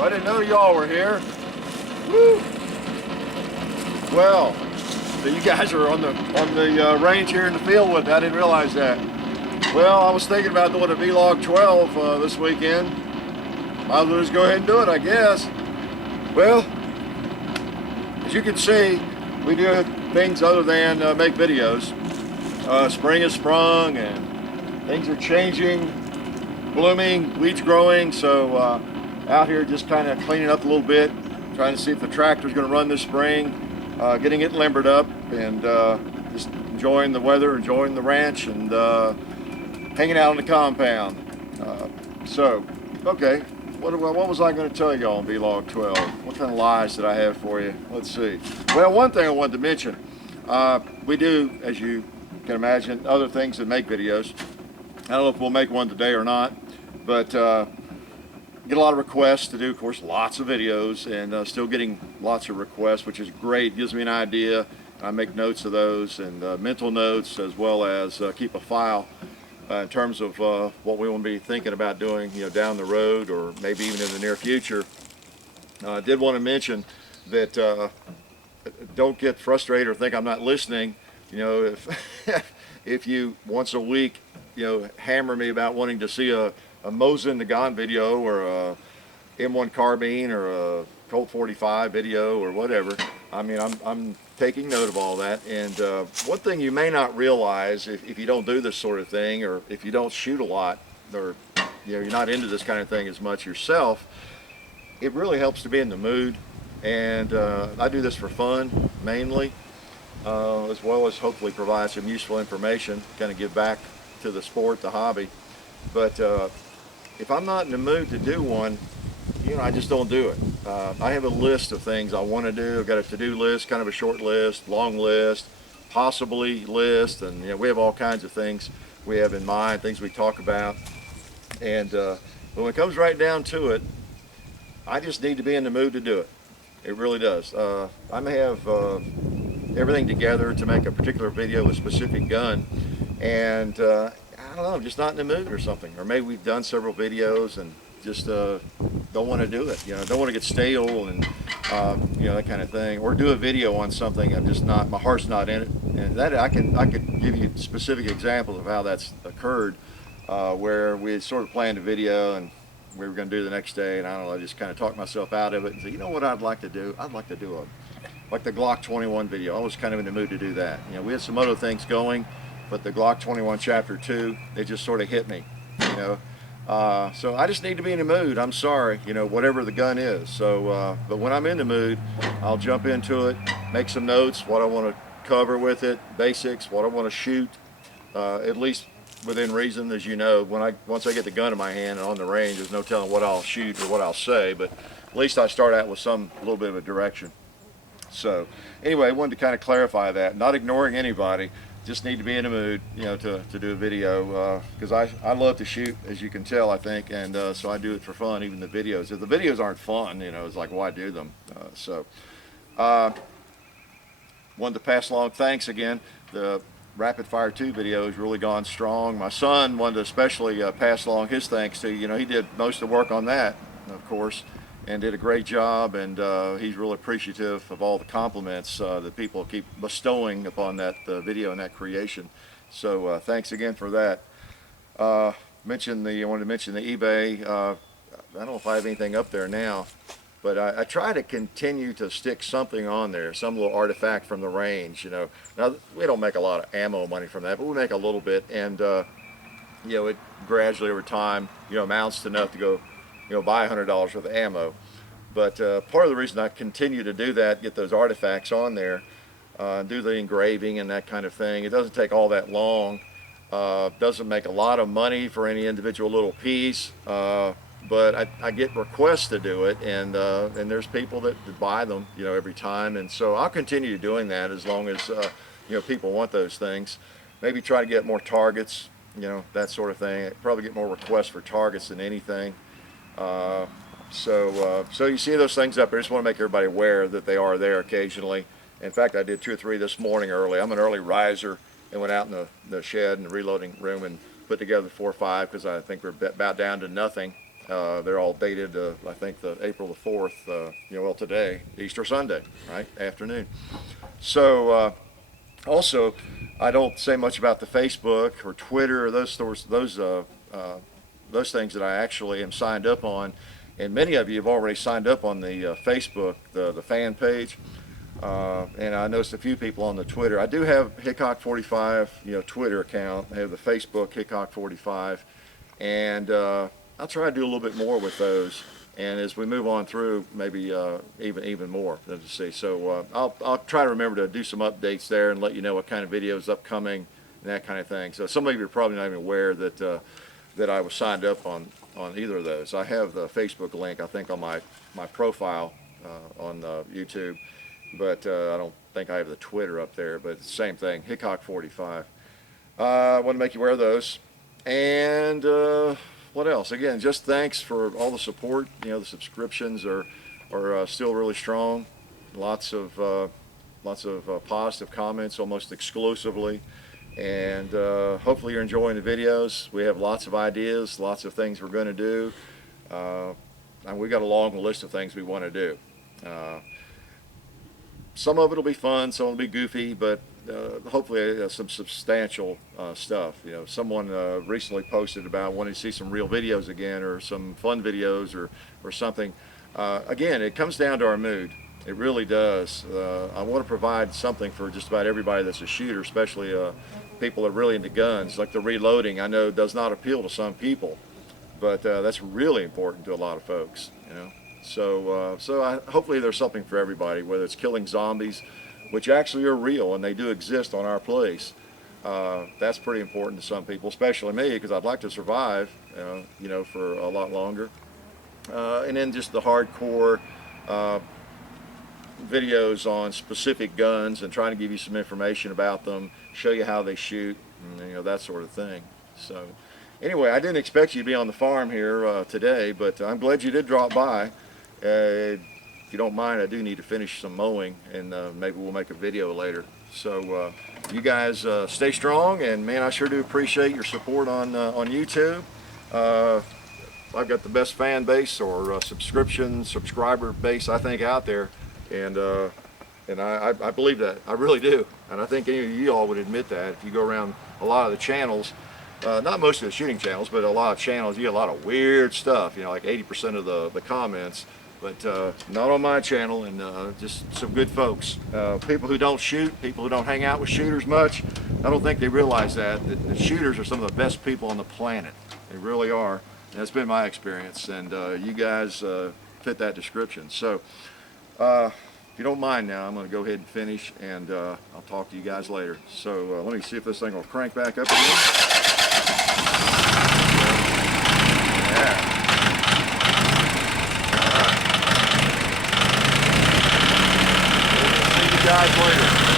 I didn't know y'all were here. Woo. Well, so you guys are on the range here in the field with me. I didn't realize that. Well, I was thinking about doing a vlog 12 this weekend. Might as well just go ahead and do it, I guess. Well, as you can see, we do things other than make videos. Spring has sprung and things are changing, blooming, weeds growing, so out here just kind of cleaning up a little bit, trying to see if the tractor's going to run this spring, getting it limbered up, and just enjoying the weather, enjoying the ranch, and hanging out on the compound. Okay, what was I going to tell y'all on vlog 12? What kind of lies did I have for you? Let's see. Well, one thing I wanted to mention, we do, as you can imagine, other things that make videos. I don't know if we'll make one today or not, but get a lot of requests to do, of course, lots of videos, and still getting lots of requests, which is great. Gives me an idea. I make notes of those, and mental notes, as well as keep a file in terms of what we want to be thinking about doing, down the road, or maybe even in the near future. I did want to mention that don't get frustrated or think I'm not listening. If you once a week, hammer me about wanting to see a Mosin Nagant video, or a M1 carbine, or a Colt 45 video, or whatever. I mean, I'm taking note of all that. And one thing you may not realize, if you don't do this sort of thing, or if you don't shoot a lot, or you're not into this kind of thing as much yourself, it really helps to be in the mood. And I do this for fun mainly, as well as hopefully provide some useful information, kind of give back to the sport, the hobby. But if I'm not in the mood to do one, I just don't do it. I have a list of things I want to do. I've got a to-do list, kind of a short list, long list, possibly list, and we have all kinds of things we have in mind, things we talk about. And when it comes right down to it, I just need to be in the mood to do it. It really does. I may have everything together to make a particular video with a specific gun, and I don't know, I'm just not in the mood or something. Or maybe we've done several videos and just don't want to do it. Don't want to get stale, and that kind of thing. Or do a video on something I'm just not, my heart's not in it. And that I could give you specific examples of how that's occurred, where we had sort of planned a video and we were going to do the next day, and I don't know, I just kind of talked myself out of it and said, you know what I'd like to do? I'd like to do like the Glock 21 video. I was kind of in the mood to do that. We had some other things going, but the Glock 21 Chapter 2, it just sort of hit me, So I just need to be in the mood. I'm sorry, whatever the gun is. So, but when I'm in the mood, I'll jump into it, make some notes, what I want to cover with it, basics, what I want to shoot, at least within reason. As you know, once I get the gun in my hand and on the range, there's no telling what I'll shoot or what I'll say, but at least I start out with a little bit of a direction. So anyway, I wanted to kind of clarify that, not ignoring anybody, just need to be in the mood, to do a video, because I love to shoot, as you can tell, I think, and so I do it for fun, even the videos. If the videos aren't fun, it's like, why do them? Wanted to pass along thanks again. The Rapid Fire 2 video has really gone strong. My son wanted to especially pass along his thanks to, he did most of the work on that, of course, and did a great job, and he's really appreciative of all the compliments that people keep bestowing upon that video and that creation. So thanks again for that. I wanted to mention the eBay. I don't know if I have anything up there now, but I try to continue to stick something on there, some little artifact from the range. Now we don't make a lot of ammo money from that, but we make a little bit, and it gradually over time amounts to enough to go buy $100 worth of ammo. But part of the reason I continue to do that, get those artifacts on there, do the engraving and that kind of thing, it doesn't take all that long, doesn't make a lot of money for any individual little piece, but I get requests to do it, and there's people that buy them every time, and so I'll continue doing that as long as people want those things. Maybe try to get more targets, that sort of thing. Probably get more requests for targets than anything. So you see those things up there. I just want to make everybody aware that they are there occasionally. In fact, I did 2 or 3 this morning early. I'm an early riser and went out in the shed and the reloading room and put together 4 or 5, because I think we're about down to nothing. They're all dated, I think, the April the 4th, well, today, Easter Sunday, right, afternoon. So also, I don't say much about the Facebook or Twitter or those things that I actually am signed up on. And many of you have already signed up on the Facebook, the fan page. And I noticed a few people on the Twitter. I do have Hickok 45, Twitter account. I have the Facebook Hickok 45, and I'll try to do a little bit more with those. And as we move on through, maybe even more to see. So I'll try to remember to do some updates there and let you know what kind of videos upcoming and that kind of thing. So some of you are probably not even aware that that I was signed up on either of those. I have the Facebook link, I think, on my profile on YouTube. But I don't think I have the Twitter up there, but it's the same thing, Hickok 45. I want to make you aware of those. And what else? Again, just thanks for all the support. The subscriptions are still really strong. Lots of positive comments almost exclusively. And hopefully you're enjoying the videos. We have lots of ideas, lots of things we're going to do. And we've got a long list of things we want to do. Some of it will be fun, some will be goofy, but hopefully some substantial stuff. Someone recently posted about wanting to see some real videos again, or some fun videos, or something. Again, it comes down to our mood. It really does. I want to provide something for just about everybody that's a shooter, especially people that are really into guns. Like the reloading, I know does not appeal to some people, but that's really important to a lot of folks. So hopefully there's something for everybody, whether it's killing zombies, which actually are real and they do exist on our place. That's pretty important to some people, especially me, because I'd like to survive, for a lot longer. And then just the hardcore videos on specific guns and trying to give you some information about them, show you how they shoot, and, that sort of thing. So anyway, I didn't expect you to be on the farm here today, but I'm glad you did drop by. If you don't mind, I do need to finish some mowing, and maybe we'll make a video later. So you guys stay strong, and man, I sure do appreciate your support on YouTube. I've got the best fan base or subscriber base, I think, out there, and I believe that. I really do, and I think any of you all would admit that. If you go around a lot of the channels, not most of the shooting channels, but a lot of channels, you get a lot of weird stuff, like 80% of the comments, but not on my channel, and just some good folks. People who don't shoot, people who don't hang out with shooters much, I don't think they realize that the shooters are some of the best people on the planet. They really are, and that's been my experience, and you guys fit that description. So if you don't mind now, I'm going to go ahead and finish, and I'll talk to you guys later. So let me see if this thing will crank back up again. Yeah. All right. We'll see you guys later.